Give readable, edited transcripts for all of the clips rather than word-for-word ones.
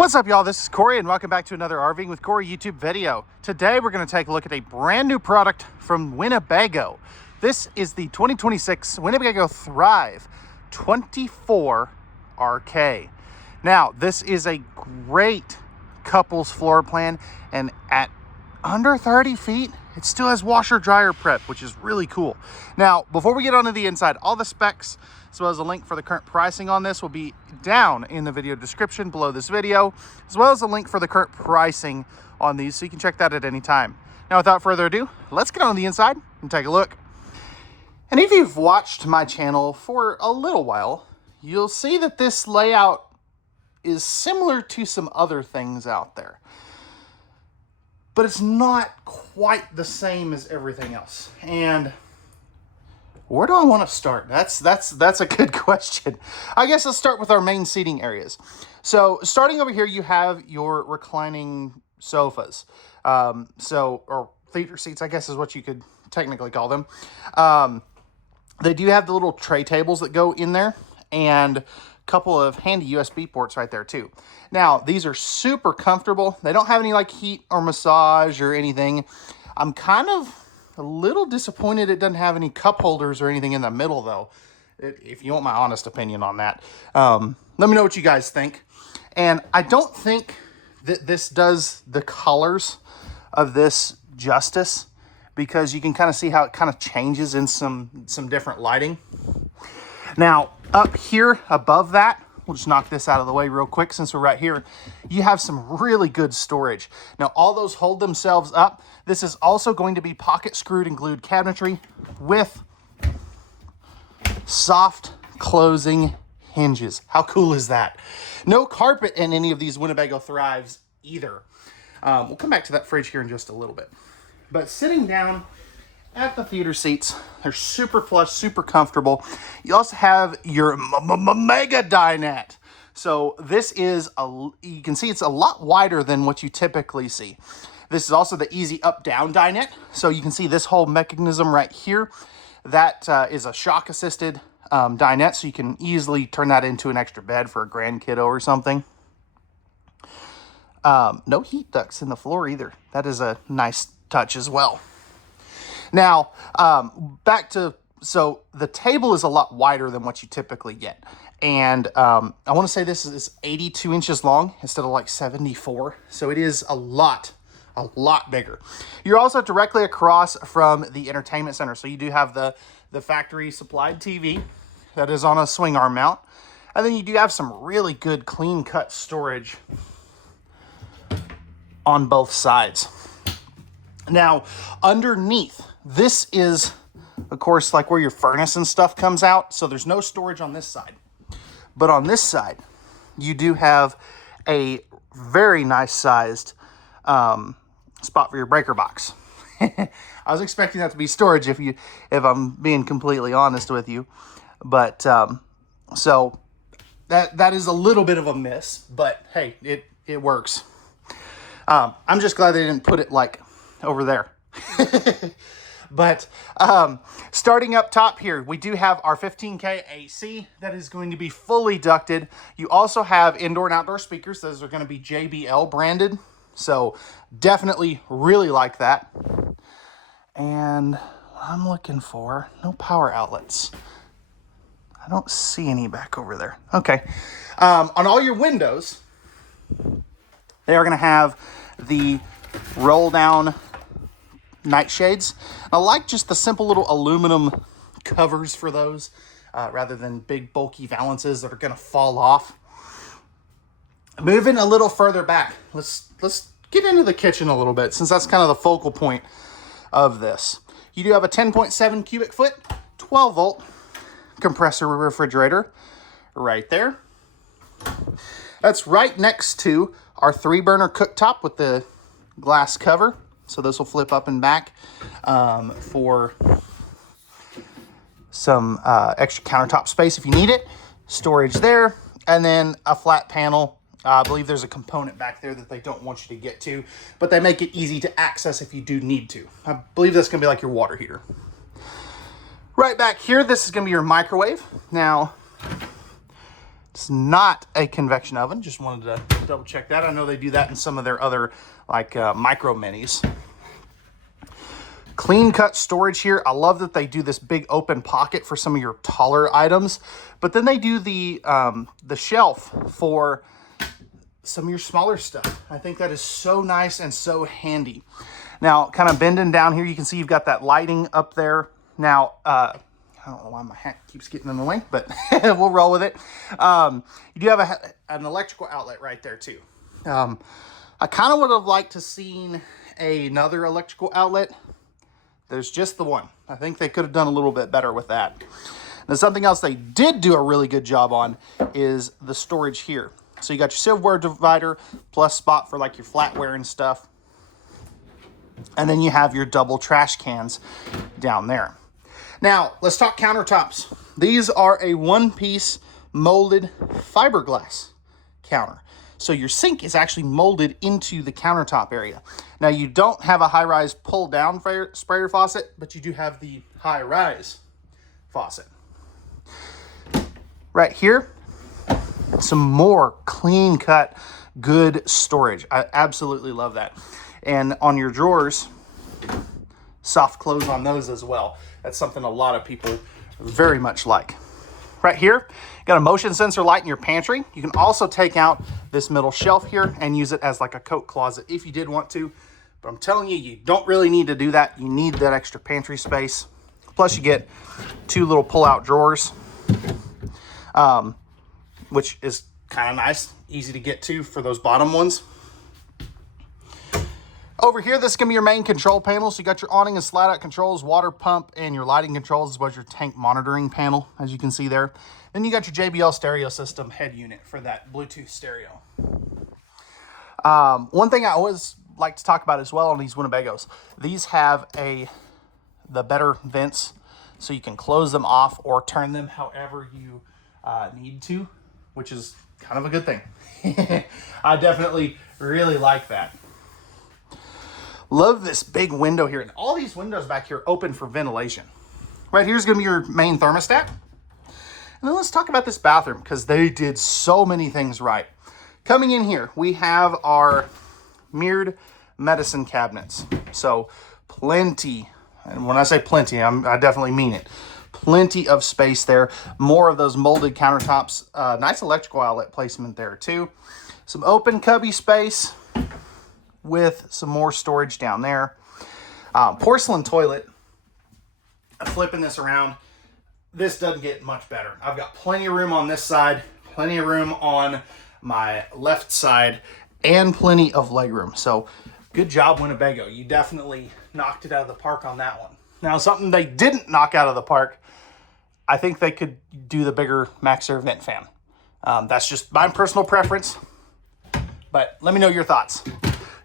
What's up, y'all? This is Cory, and welcome back to another RVing with Cory YouTube video. Today, we're going to take a look at a brand new product from Winnebago. This is the 2026 Winnebago Thrive 24RK. Now, this is a great couples floor plan, and at under 30 feet, it still has washer dryer prep, which is really cool. Now, before we get onto the inside, all the specs as well as a link for the current pricing on this will be down in the video description below this video, as well as a link for the current pricing on these, so you can check that at any time. Now, without further ado, let's get on the inside and take a look. And if you've watched my channel for a little while, you'll see that this layout is similar to some other things out there, but it's not quite the same as everything else. And where do I want to start? That's a good question. I guess let's start with our main seating areas. So starting over here, you have your reclining sofas. Or theater seats, I guess is what you could technically call them. They do have the little tray tables that go in there, and a couple of handy USB ports right there too. Now, these are super comfortable. They don't have any like heat or massage or anything. I'm kind of a little disappointed it doesn't have any cup holders or anything in the middle, though, if you want my honest opinion on that. Let me know what you guys think. And I don't think that this does the colors of this justice, because you can kind of see how it kind of changes in some different lighting. Now, up here above that, we'll just knock this out of the way real quick since we're right here. You have some really good storage. Now, all those hold themselves up. This is also going to be pocket screwed and glued cabinetry with soft closing hinges. How cool is that? No carpet in any of these Winnebago Thrives either. We'll come back to that fridge here in just a little bit. But sitting down at the theater seats, they're super plush, super comfortable. You also have your MegaDinette. So this is, you can see it's a lot wider than what you typically see. This is also the easy up-down dinette. So you can see this whole mechanism right here. That is a shock-assisted dinette, so you can easily turn that into an extra bed for a grandkiddo or something. No heat ducts in the floor either. That is a nice touch as well. Now, so the table is a lot wider than what you typically get. And I want to say this is 82 inches long instead of like 74. So it is a lot bigger. You're also directly across from the entertainment center. So you do have the factory supplied TV that is on a swing arm mount. And then you do have some really good clean cut storage on both sides. Now, underneath, this is, of course, like where your furnace and stuff comes out. So there's no storage on this side. But on this side, you do have a very nice sized spot for your breaker box. I was expecting that to be storage if I'm being completely honest with you. But so that is a little bit of a miss, but hey, it works. I'm just glad they didn't put it like over there. But starting up top here, we do have our 15K AC that is going to be fully ducted. You also have indoor and outdoor speakers. Those are going to be JBL branded. So definitely really like that. And what I'm looking for, no power outlets. I don't see any back over there. Okay. On all your windows, they are going to have the roll down nightshades. I like just the simple little aluminum covers for those rather than big bulky valances that are going to fall off. Moving a little further back, let's get into the kitchen a little bit, since that's kind of the focal point of this. You do have a 10.7 cubic foot, 12 volt compressor refrigerator right there. That's right next to our 3-burner cooktop with the glass cover. So this will flip up and back for some extra countertop space if you need it. Storage there. And then a flat panel. I believe there's a component back there that they don't want you to get to, but they make it easy to access if you do need to. I believe that's going to be like your water heater. Right back here, this is going to be your microwave. Now, It's not a convection oven. Just wanted to double check that. I know they do that in some of their other like micro minis. Clean cut storage here. I love that they do this big open pocket for some of your taller items, but then they do the shelf for some of your smaller stuff. I think that is so nice and so handy. Now, kind of bending down here, you can see you've got that lighting up there. Now, I don't know why my hat keeps getting in the way, but we'll roll with it. You do have an electrical outlet right there too. I kind of would have liked to seen another electrical outlet. There's just the one. I think they could have done a little bit better with that. Now, something else they did do a really good job on is the storage here. So you got your silverware divider plus spot for like your flatware and stuff. And then you have your double trash cans down there. Now, let's talk countertops. These are a one-piece molded fiberglass counter. So your sink is actually molded into the countertop area. Now, you don't have a high-rise pull-down sprayer faucet, but you do have the high-rise faucet. Right here, some more clean-cut, good storage. I absolutely love that. And on your drawers, soft close on those as well. That's something a lot of people very much like. Right here, got a motion sensor light in your pantry. You can also take out this middle shelf here and use it as like a coat closet if you did want to. But I'm telling you, you don't really need to do that. You need that extra pantry space. Plus you get two little pull-out drawers, which is kind of nice, easy to get to for those bottom ones. Over here, this is going to be your main control panel. So you got your awning and slide-out controls, water pump, and your lighting controls, as well as your tank monitoring panel, as you can see there. Then you got your JBL stereo system head unit for that Bluetooth stereo. One thing I always like to talk about as well on these Winnebagos, these have the better vents, so you can close them off or turn them however you need to, which is kind of a good thing. I definitely really like that. Love this big window here. And all these windows back here open for ventilation. Right here's going to be your main thermostat. And then let's talk about this bathroom because they did so many things right. Coming in here, we have our mirrored medicine cabinets. So plenty, and when I say plenty, I definitely mean it. Plenty of space there. More of those molded countertops. Nice electrical outlet placement there too. Some open cubby space with some more storage down there. Porcelain toilet. Flipping this around, this doesn't get much better. I've got plenty of room on this side, plenty of room on my left side, and plenty of legroom. So good job, Winnebago. You definitely knocked it out of the park on that one. Now, something they didn't knock out of the park, I think they could do the bigger Maxxair vent fan. That's just my personal preference, but let me know your thoughts.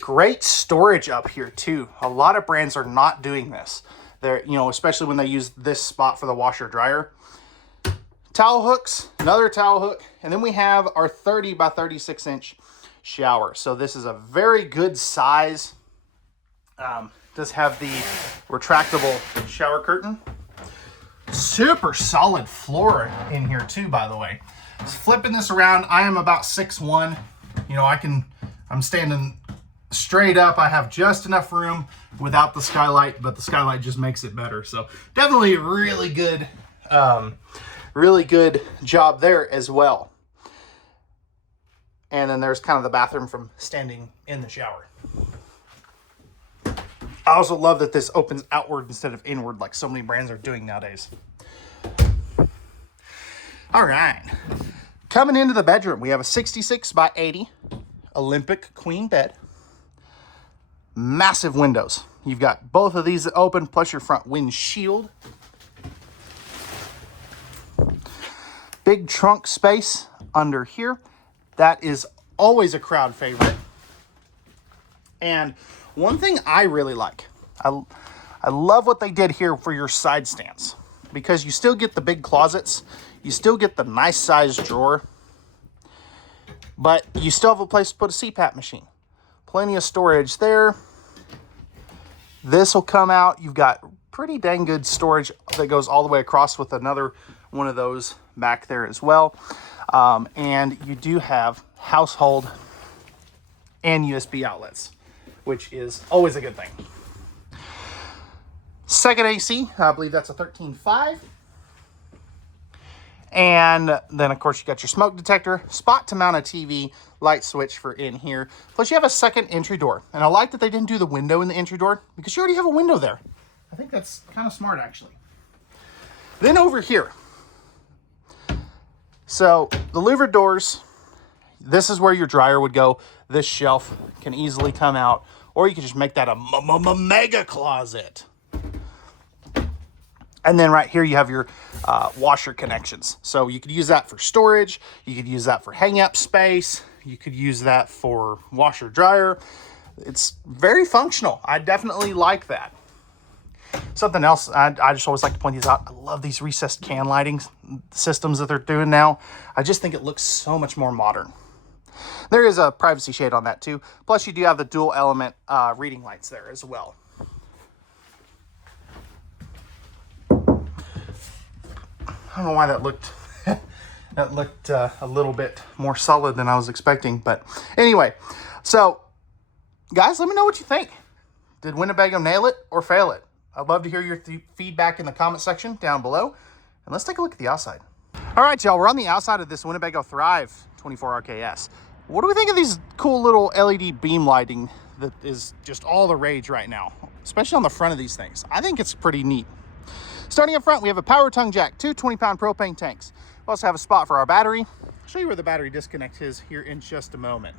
Great storage up here too. A lot of brands are not doing this. They're, especially when they use this spot for the washer dryer. Towel hooks, another towel hook, and then we have our 30 by 36 inch shower. So this is a very good size. Does have the retractable shower curtain. Super solid floor in here too, by the way. Just flipping this around, I am about 6'1". I'm standing straight up. I have just enough room without the skylight, but the skylight just makes it better. So definitely a really good job there as well. And then there's kind of the bathroom from standing in the shower. I also love that this opens outward instead of inward like so many brands are doing nowadays. All right. Coming into the bedroom, we have a 66 by 80 Olympic queen bed. Massive windows. You've got both of these that open, plus your front windshield. Big trunk space under here. That is always a crowd favorite. And one thing I really like, I love what they did here for your side stands, because you still get the big closets, you still get the nice sized drawer, but you still have a place to put a CPAP machine. Plenty of storage there. This will come out. You've got pretty dang good storage that goes all the way across with another one of those back there as well. And you do have household and USB outlets, which is always a good thing. Second AC, I believe that's a 13.5. And then, of course, you got your smoke detector, spot to mount a TV, light switch for in here. Plus, you have a second entry door. And I like that they didn't do the window in the entry door because you already have a window there. I think that's kind of smart, actually. Then over here. So, the louvered doors, this is where your dryer would go. This shelf can easily come out. Or you can just make that a mega closet. And then right here, you have your washer connections. So you could use that for storage. You could use that for hang up space. You could use that for washer dryer. It's very functional. I definitely like that. Something else, I just always like to point these out. I love these recessed can lighting systems that they're doing now. I just think it looks so much more modern. There is a privacy shade on that too. Plus you do have the dual element reading lights there as well. I don't know why that looked a little bit more solid than I was expecting, but anyway, so guys, let me know what you think. Did Winnebago nail it or fail it? I'd love to hear your feedback in the comment section down below, and let's take a look at the outside. All right, y'all, we're on the outside of this Winnebago Thrive 24 RKS. What do we think of these cool little LED beam lighting that is just all the rage right now, especially on the front of these things? I think it's pretty neat. Starting up front, we have a power tongue jack, two 20-pound propane tanks. We also have a spot for our battery. I'll show you where the battery disconnect is here in just a moment.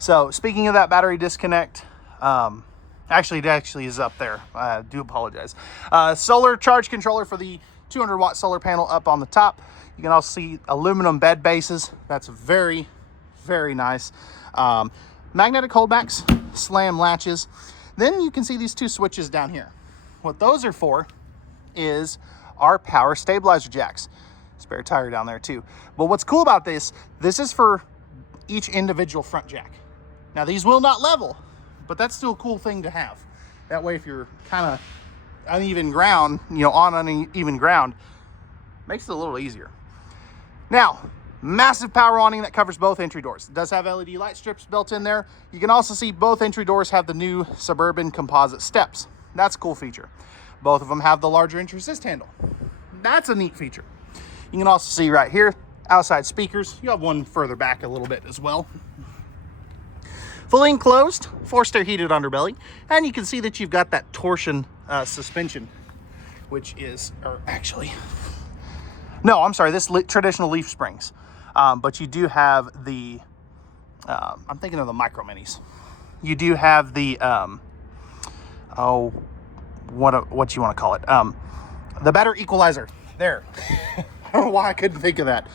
So speaking of that battery disconnect, actually, it actually is up there. I do apologize. Solar charge controller for the 200-watt solar panel up on the top. You can also see aluminum bed bases. That's very, very nice. Magnetic holdbacks, slam latches. Then you can see these two switches down here. What those are for is our power stabilizer jacks. Spare tire down there too. But what's cool about this is for each individual front jack. Now these will not level, but that's still a cool thing to have. That way if you're kind of uneven ground, on uneven ground, makes it a little easier. Now, massive power awning that covers both entry doors. It does have LED light strips built in there. You can also see both entry doors have the new Suburban composite steps. That's a cool feature. Both of them have the larger entry assist handle. That's a neat feature. You can also see right here, outside speakers. You have one further back a little bit as well. Fully enclosed, forced air heated underbelly. And you can see that you've got that torsion suspension, which is, or actually, no, I'm sorry, this traditional leaf springs. But you do have the, I'm thinking of the micro minis. You do have the, what you want to call it, the better equalizer there. I don't know why I couldn't think of that.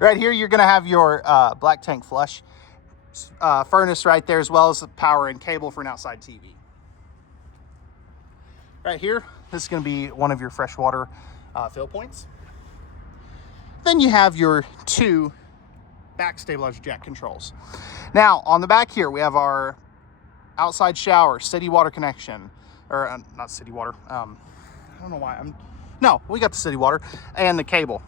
Right here you're going to have your black tank flush furnace right there, as well as the power and cable for an outside TV. Right here, this is going to be one of your freshwater fill points. Then you have your two back stabilizer jack controls. Now on the back here we have our outside shower, city water connection, or not city water. I don't know why no, we got the city water and the cable.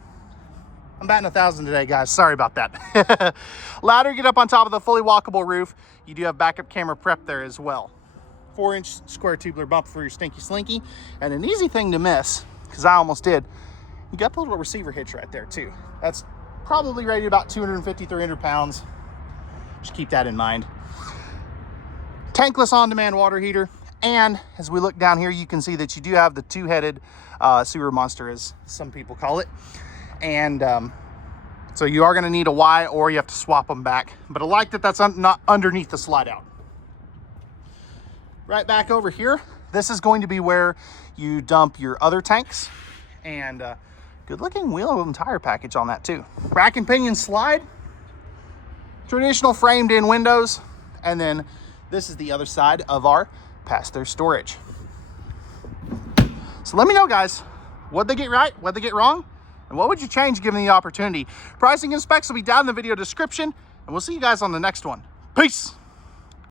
I'm batting 1,000 today, guys. Sorry about that. Ladder, get up on top of the fully walkable roof. You do have backup camera prep there as well. 4-inch square tubular bump for your stinky slinky. And an easy thing to miss, because I almost did, you got the little receiver hitch right there too. That's probably rated about 250, 300 pounds. Just keep that in mind. Tankless on-demand water heater. And as we look down here, you can see that you do have the two-headed sewer monster, as some people call it. And so you are going to need a Y, or you have to swap them back. But I like that that's not underneath the slide out. Right back over here, this is going to be where you dump your other tanks. And good looking wheel and tire package on that too. Rack and pinion slide, traditional framed in windows. And then this is the other side of our pass-through storage. So let me know, guys, what'd they get right, what'd they get wrong, and what would you change given the opportunity? Pricing and specs will be down in the video description, and we'll see you guys on the next one. Peace.